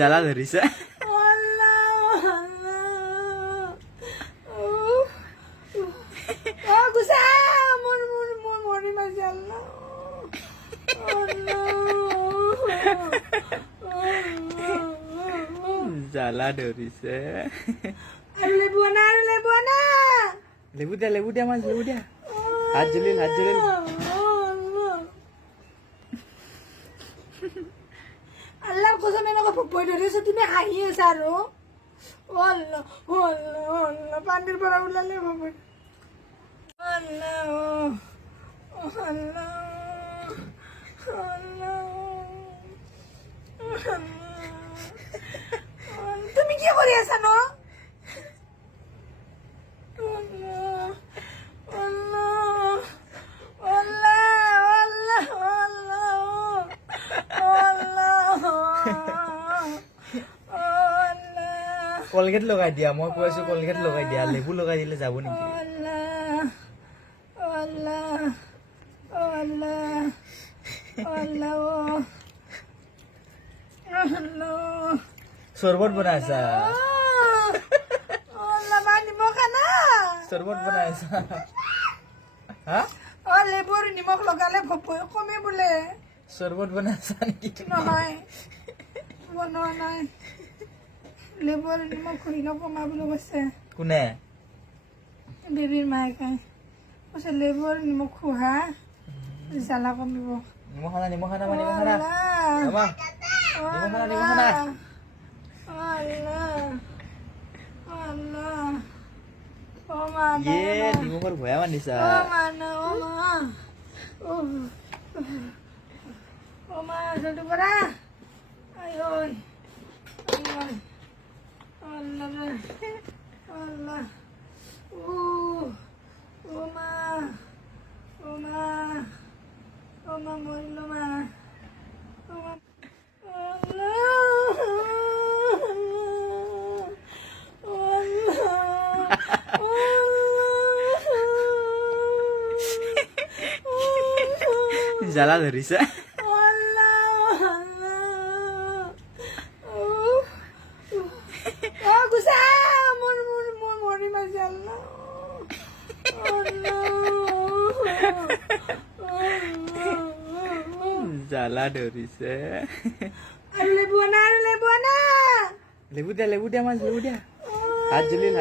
জ্বালা ধৰিছে। জ্বালা ধৰিছে। লেবু দিয়া মাছ, লেবু দিয়া। হাত জ্বলিল। আল্লাহ কসম এনেকুৱা ভয় ধৰিছে, তুমি হাঁহি আছা আৰু পানীৰ পৰা ওলালে ভয়। তুমি কি কৰি আছা ন? কলগেট লগাই দিয়া, মই কৈ আছো কলগেট লগাই দিয়া। লেবু লগাই দিলে যাব নেকি? চৰবত বনাইছা? চৰবত বনাইছা? হা? লেবুৰ নিমখ লগালে কমে বোলে। চৰবত বনাইছা নেকি? নহয়, বনোৱা নাই। লেবুৰ নিমখ ঘঁহিলে কমা বুলি কৈছে। কোনে? বেবীৰ মায়েকে কৈছে লেবুৰ নিমখ খোহা, জ্বালা কমিব। নিমখ খানা। নিমখৰ ভয়া মানিছা। জলদি কৰা। মৰিলো মা। জ্বালা ধৰিছে। জ্বালা ধৰিছে। লেবু লেবু দিয়া মাছ, লেবু দিয়া। হাত জ্বলিল।